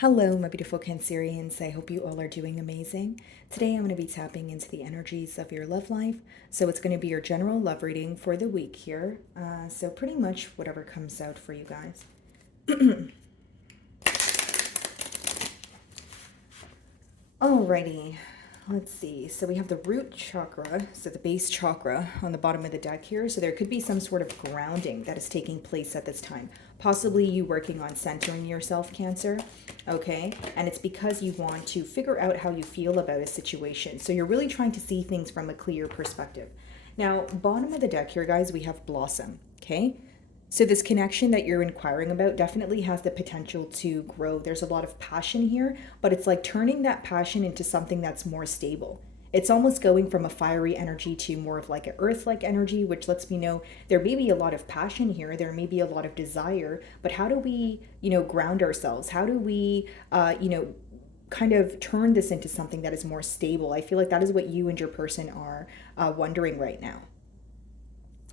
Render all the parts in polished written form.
Hello, my beautiful Cancerians. I hope you all are doing amazing. Today, I'm going to be tapping into the energies of your love life. So, it's going to be your general love reading for the week here. So, pretty much whatever comes out for you guys. Alrighty, let's see. So we have the root chakra, so the base chakra on the bottom of the deck here. So there could be some sort of grounding that is taking place at this time. Possibly you working on centering yourself, Cancer, okay? And it's because you want to figure out how you feel about a situation. So you're really trying to see things from a clear perspective. Now, bottom of the deck here, guys, we have Blossom, okay? So this connection that you're inquiring about definitely has the potential to grow. There's a lot of passion here, but it's like turning that passion into something that's more stable. It's almost going from a fiery energy to more of like an earth-like energy, which lets me know there may be a lot of passion here, there may be a lot of desire, but how do we, ground ourselves? How do we, kind of turn this into something that is more stable? I feel like that is what you and your person are wondering right now.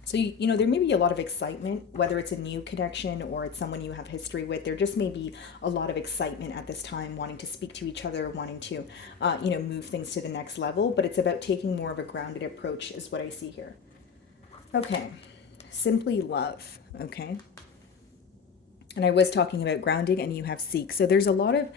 So, there may be a lot of excitement, whether it's a new connection or it's someone you have history with. There just may be a lot of excitement at this time, wanting to speak to each other, wanting to, move things to the next level. But it's about taking more of a grounded approach, is what I see here. Okay. Simply love. Okay. And I was talking about grounding, and you have seek. So there's a lot of,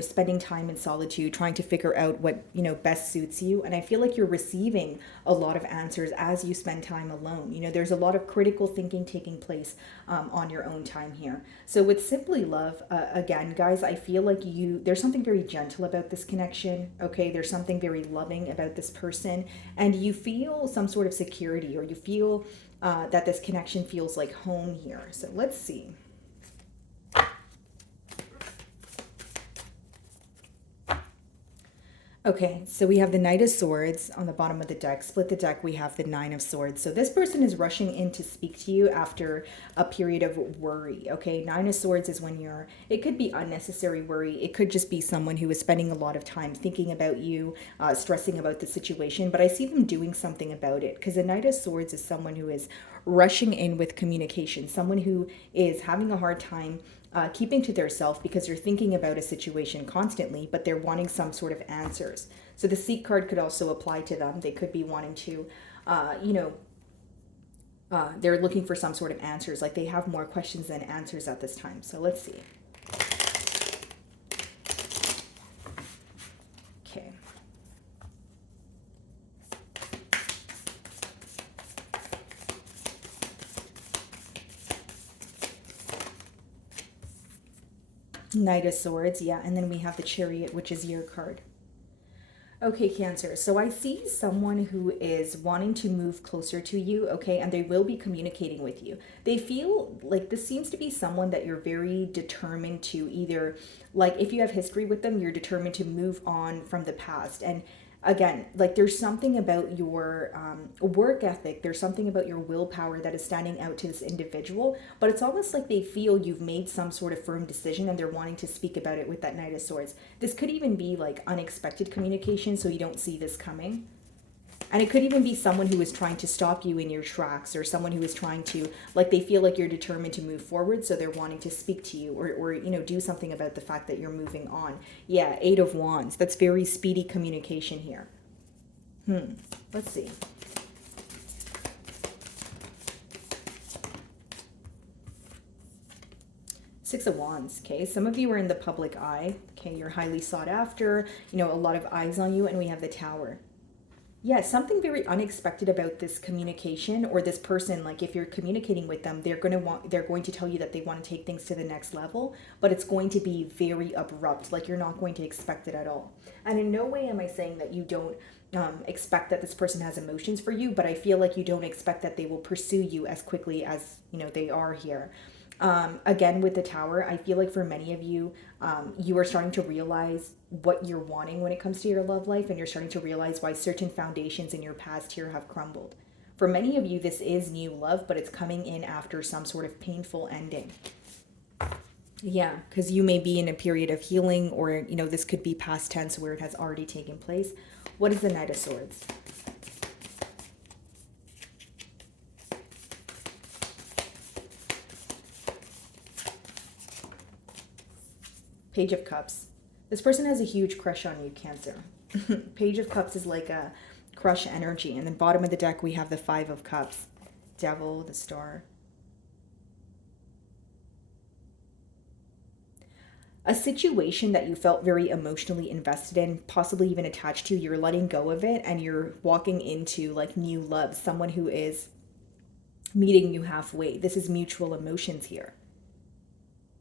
spending time in solitude, trying to figure out what, best suits you. And I feel like you're receiving a lot of answers as you spend time alone. There's a lot of critical thinking taking place on your own time here. So with Simply Love, again, guys, I feel like there's something very gentle about this connection. Okay. There's something very loving about this person. And you feel some sort of security, or you feel that this connection feels like home here. So let's see. Okay, so we have the Knight of Swords on the bottom of the deck. Split the deck, we have the Nine of Swords. So this person is rushing in to speak to you after a period of worry, okay? Nine of Swords is when it could be unnecessary worry. It could just be someone who is spending a lot of time thinking about you, stressing about the situation. But I see them doing something about it, because the Knight of Swords is someone who is rushing in with communication, someone who is having a hard time keeping to their self because they're thinking about a situation constantly, but they're wanting some sort of answers. So the Seek card could also apply to them. They could be wanting to, they're looking for some sort of answers. Like they have more questions than answers at this time. So let's see. Okay. Knight of Swords, yeah, and then we have the Chariot, which is your card. Okay, Cancer. So I see someone who is wanting to move closer to you, okay, and they will be communicating with you. They feel like this seems to be someone that you're very determined to either, like if you have history with them, you're determined to move on from the past. And again, like there's something about your work ethic, there's something about your willpower that is standing out to this individual, but it's almost like they feel you've made some sort of firm decision and they're wanting to speak about it with that Knight of Swords. This could even be like unexpected communication, so you don't see this coming. And it could even be someone who is trying to stop you in your tracks, or someone who is trying to, like, they feel like you're determined to move forward, so they're wanting to speak to you, or do something about the fact that you're moving on. Yeah, Eight of Wands. That's very speedy communication here. Let's see. Six of Wands, okay? Some of you are in the public eye, okay? You're highly sought after, a lot of eyes on you, and we have the Tower. Yeah, something very unexpected about this communication, or this person. Like if you're communicating with them, they're going to tell you that they want to take things to the next level, but it's going to be very abrupt. Like you're not going to expect it at all. And in no way am I saying that you don't expect that this person has emotions for you, but I feel like you don't expect that they will pursue you as quickly as they are here. Again, with the Tower, I feel like for many of you, you are starting to realize what you're wanting when it comes to your love life, and you're starting to realize why certain foundations in your past here have crumbled. For many of you, this is new love, but it's coming in after some sort of painful ending. Yeah, because you may be in a period of healing, or, this could be past tense where it has already taken place. What is the Knight of Swords? Page of Cups. This person has a huge crush on you, Cancer. Page of Cups is like a crush energy. And then bottom of the deck, we have the Five of Cups. Devil, the Star. A situation that you felt very emotionally invested in, possibly even attached to, you're letting go of it and you're walking into like new love, someone who is meeting you halfway. This is mutual emotions here.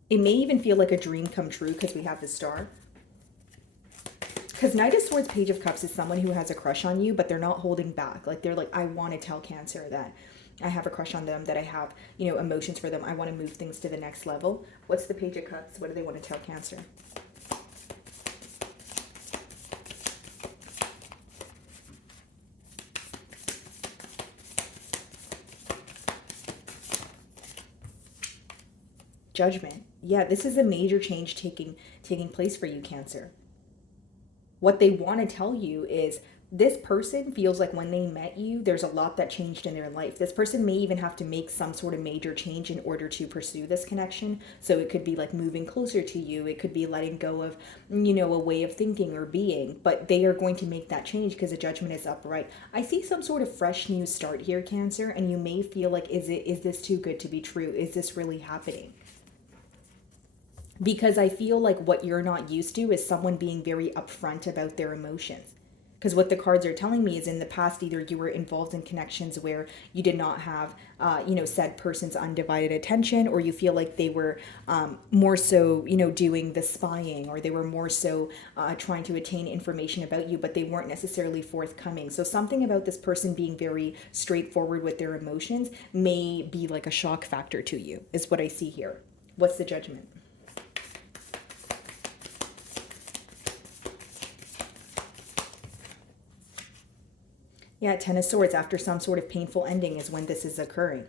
It may even feel like a dream come true because we have the Star. Because Knight of Swords, Page of Cups is someone who has a crush on you, but they're not holding back. Like they're like, I want to tell Cancer that I have a crush on them, that I have, emotions for them. I want to move things to the next level. What's the Page of Cups? What do they want to tell Cancer? Judgment. Yeah, this is a major change taking place for you, Cancer. What they want to tell you is this person feels like when they met you, there's a lot that changed in their life. This person may even have to make some sort of major change in order to pursue this connection. So it could be like moving closer to you. It could be letting go of, a way of thinking or being. But they are going to make that change because the Judgment is upright. I see some sort of fresh new start here, Cancer, and you may feel like, is this too good to be true? Is this really happening? Because I feel like what you're not used to is someone being very upfront about their emotions. Because what the cards are telling me is in the past, either you were involved in connections where you did not have, said person's undivided attention, or you feel like they were more so, doing the spying, or they were more so trying to attain information about you, but they weren't necessarily forthcoming. So something about this person being very straightforward with their emotions may be like a shock factor to you, is what I see here. What's the Judgment? Yeah, Ten of Swords, after some sort of painful ending is when this is occurring.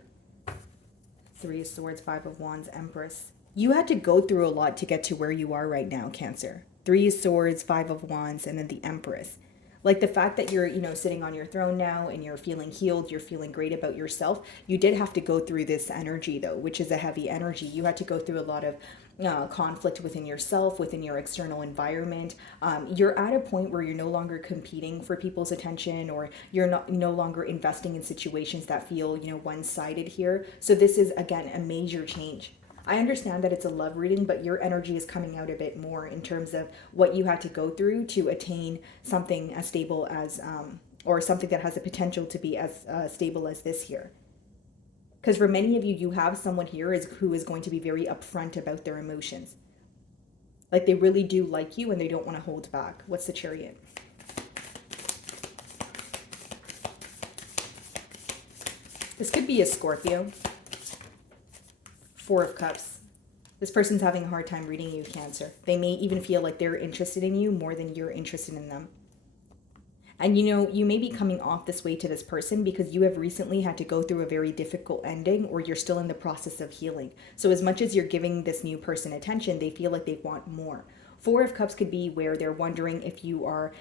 Three of Swords, Five of Wands, Empress. You had to go through a lot to get to where you are right now, Cancer. Three of Swords, Five of Wands, and then the Empress. Like the fact that you're, sitting on your throne now and you're feeling healed, you're feeling great about yourself. You did have to go through this energy though, which is a heavy energy. You had to go through a lot of conflict within yourself, within your external environment. You're at a point where you're no longer competing for people's attention, or you're no longer investing in situations that feel, one-sided here. So this is, again, a major change. I understand that it's a love reading, but your energy is coming out a bit more in terms of what you had to go through to attain something as stable as, or something that has the potential to be as stable as this here. Because for many of you, you have someone here who is going to be very upfront about their emotions. Like they really do like you and they don't want to hold back. What's the Chariot? This could be a Scorpio. Four of Cups. This person's having a hard time reading you, Cancer. They may even feel like they're interested in you more than you're interested in them. And you may be coming off this way to this person because you have recently had to go through a very difficult ending, or you're still in the process of healing. So as much as you're giving this new person attention, they feel like they want more. Four of Cups could be where they're wondering if you are,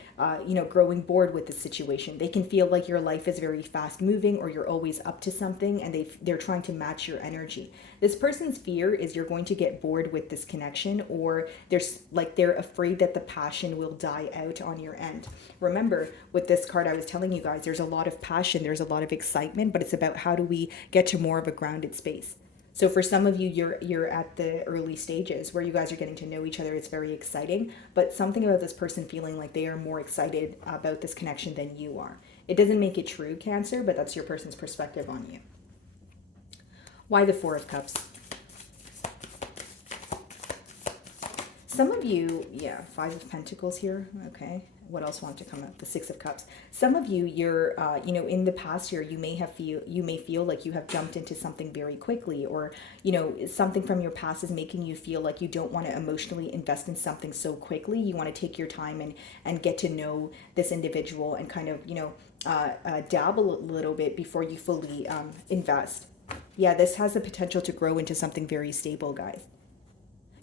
growing bored with the situation. They can feel like your life is very fast moving, or you're always up to something, and they're trying to match your energy. This person's fear is you're going to get bored with this connection, or they're afraid that the passion will die out on your end. Remember, with this card I was telling you guys, there's a lot of passion, there's a lot of excitement, but it's about how do we get to more of a grounded space. So for some of you, you're at the early stages where you guys are getting to know each other. It's very exciting, but something about this person feeling like they are more excited about this connection than you are. It doesn't make it true, Cancer, but that's your person's perspective on you. Why the Four of Cups? Some of you, Five of Pentacles here, okay. What else wants to come up? The Six of Cups. Some of you, you're, in the past year, you may feel like you have jumped into something very quickly, or, something from your past is making you feel like you don't want to emotionally invest in something so quickly. You want to take your time and get to know this individual and kind of, dabble a little bit before you fully invest. Yeah, this has the potential to grow into something very stable, guys.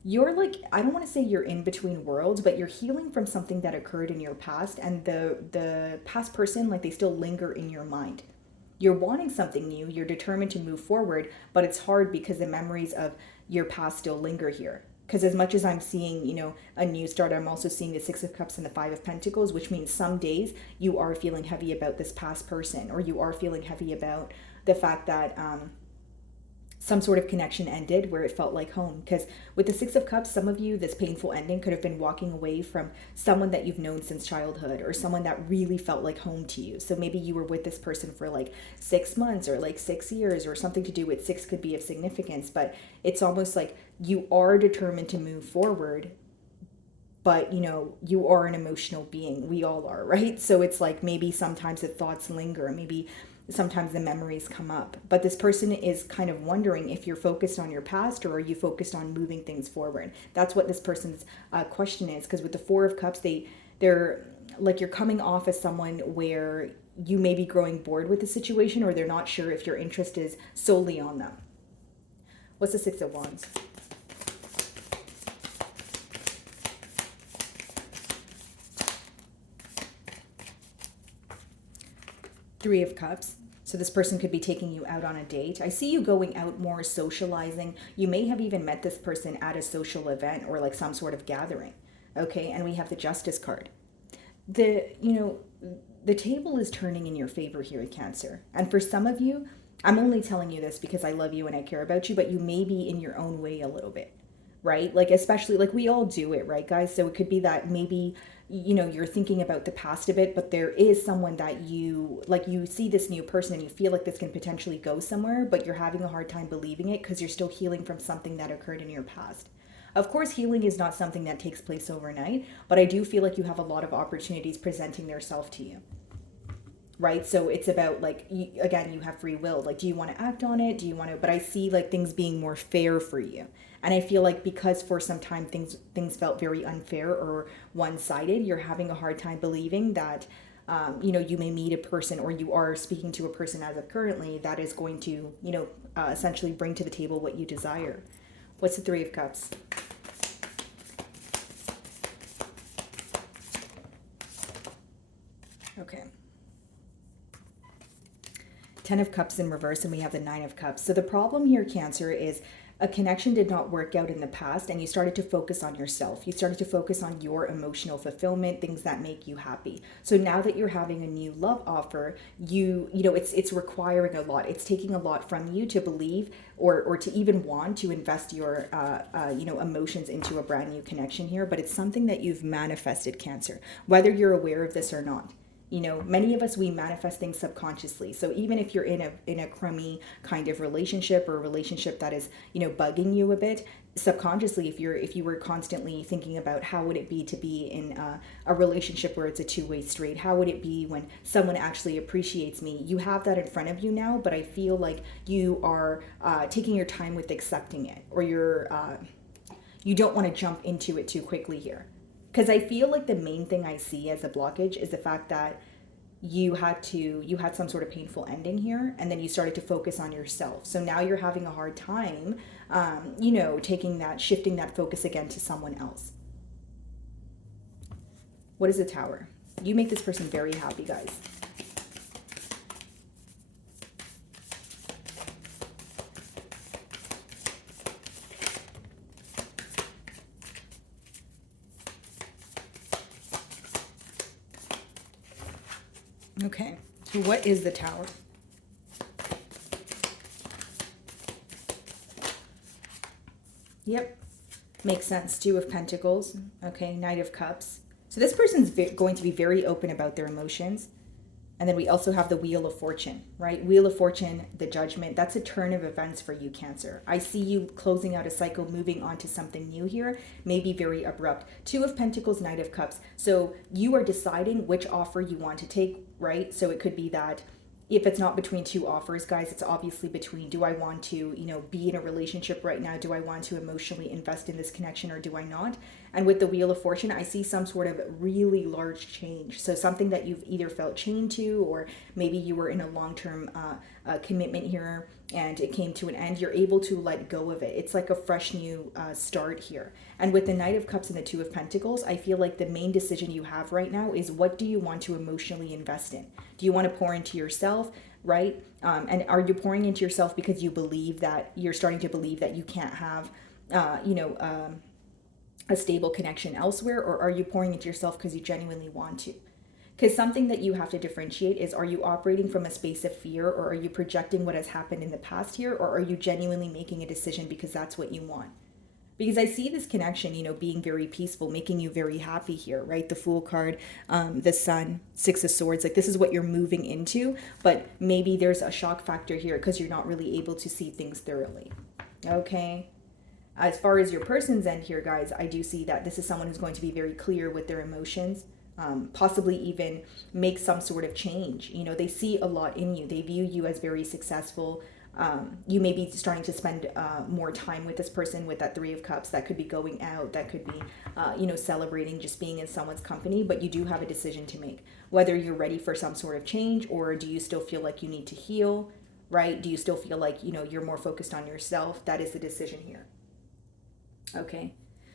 You're like, I don't want to say you're in between worlds, but you're healing from something that occurred in your past, and the past person, like, they still linger in your mind. You're wanting something new, you're determined to move forward, but it's hard because the memories of your past still linger here. Because as much as I'm seeing, a new start, I'm also seeing the Six of Cups and the Five of Pentacles, which means some days you are feeling heavy about this past person, or you are feeling heavy about the fact that some sort of connection ended where it felt like home. Because with the Six of Cups, some of you, this painful ending could have been walking away from someone that you've known since childhood, or someone that really felt like home to you. So maybe you were with this person for like 6 months or like 6 years, or something to do with six could be of significance, but it's almost like you are determined to move forward. But you are an emotional being. We all are, right? So it's like maybe sometimes the thoughts linger, maybe sometimes the memories come up, but this person is kind of wondering if you're focused on your past, or are you focused on moving things forward. That's what this person's question is, because with the Four of Cups, they're like, you're coming off as someone where you may be growing bored with the situation, or they're not sure if your interest is solely on them. What's the Six of Wands? Three of Cups. So this person could be taking you out on a date. I see you going out more, socializing. You may have even met this person at a social event or like some sort of gathering. Okay, and we have the Justice card. The table is turning in your favor here, Cancer. And for some of you, I'm only telling you this because I love you and I care about you, but you may be in your own way a little bit, right? Like, especially, like, we all do it, right, guys? So it could be that maybe you're thinking about the past a bit, but there is someone that you see this new person and you feel like this can potentially go somewhere, but you're having a hard time believing it because you're still healing from something that occurred in your past. Of course, healing is not something that takes place overnight, but I do feel like you have a lot of opportunities presenting themselves to you. Right? So it's about, like, again, you have free will. Like, do you want to act on it? Do you want to, but I see like things being more fair for you. And I feel like because for some time things felt very unfair or one-sided, you're having a hard time believing that you may meet a person, or you are speaking to a person as of currently, that is going to, essentially bring to the table what you desire. What's the Three of Cups? Okay. Ten of Cups in reverse, and we have the Nine of Cups. So the problem here, Cancer, is a connection did not work out in the past, and you started to focus on yourself. You started to focus on your emotional fulfillment, things that make you happy. So now that you're having a new love offer, it's requiring a lot. It's taking a lot from you to believe, or to even want to invest your emotions into a brand new connection here. But it's something that you've manifested, Cancer, whether you're aware of this or not. Many of us, we manifest things subconsciously. So even if you're in a crummy kind of relationship, or a relationship that is, bugging you a bit, subconsciously, if you were constantly thinking about how would it be to be in a relationship where it's a two-way street, how would it be when someone actually appreciates me, you have that in front of you now. But I feel like you are taking your time with accepting it, or you don't want to jump into it too quickly here. Because I feel like the main thing I see as a blockage is the fact that you had some sort of painful ending here, and then you started to focus on yourself. So now you're having a hard time, shifting that focus again to someone else. What is the Tower? You make this person very happy, guys. Okay, so what is the Tower? Yep, makes sense. Two of Pentacles. Okay, Knight of Cups. So this person's going to be very open about their emotions. And then we also have the Wheel of Fortune, right? Wheel of Fortune, the Judgment. That's a turn of events for you, Cancer. I see you closing out a cycle, moving on to something new here, maybe very abrupt. Two of Pentacles, Knight of Cups. So you are deciding which offer you want to take, right? So it could be that if it's not between two offers, guys, it's obviously between, do I want to, be in a relationship right now? Do I want to emotionally invest in this connection, or do I not? And with the Wheel of Fortune, I see some sort of really large change. So something that you've either felt chained to, or maybe you were in a long-term commitment here and it came to an end. You're able to let go of it. It's like a fresh new start here. And with the Knight of Cups and the Two of Pentacles, I feel like the main decision you have right now is, what do you want to emotionally invest in? Do you want to pour into yourself, right? And are you pouring into yourself because you believe that you're starting to believe that you can't have, a stable connection elsewhere, or are you pouring into yourself because you genuinely want to? Because something that you have to differentiate is, are you operating from a space of fear, or are you projecting what has happened in the past here, or are you genuinely making a decision because that's what you want? Because I see this connection, being very peaceful, making you very happy here, right? The Fool card, the Sun, Six of Swords, like this is what you're moving into, but maybe there's a shock factor here because you're not really able to see things thoroughly, okay? As far as your person's end here, guys, I do see that this is someone who's going to be very clear with their emotions, possibly even make some sort of change. They see a lot in you. They view you as very successful. You may be starting to spend more time with this person with that Three of Cups. That could be going out. That could be, celebrating just being in someone's company. But you do have a decision to make. Whether you're ready for some sort of change, or do you still feel like you need to heal, right? Do you still feel like, you're more focused on yourself? That is the decision here. Okay.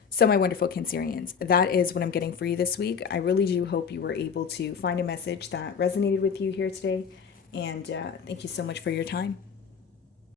So my wonderful Cancerians, that is what I'm getting for you this week. I really do hope you were able to find a message that resonated with you here today. And thank you so much for your time.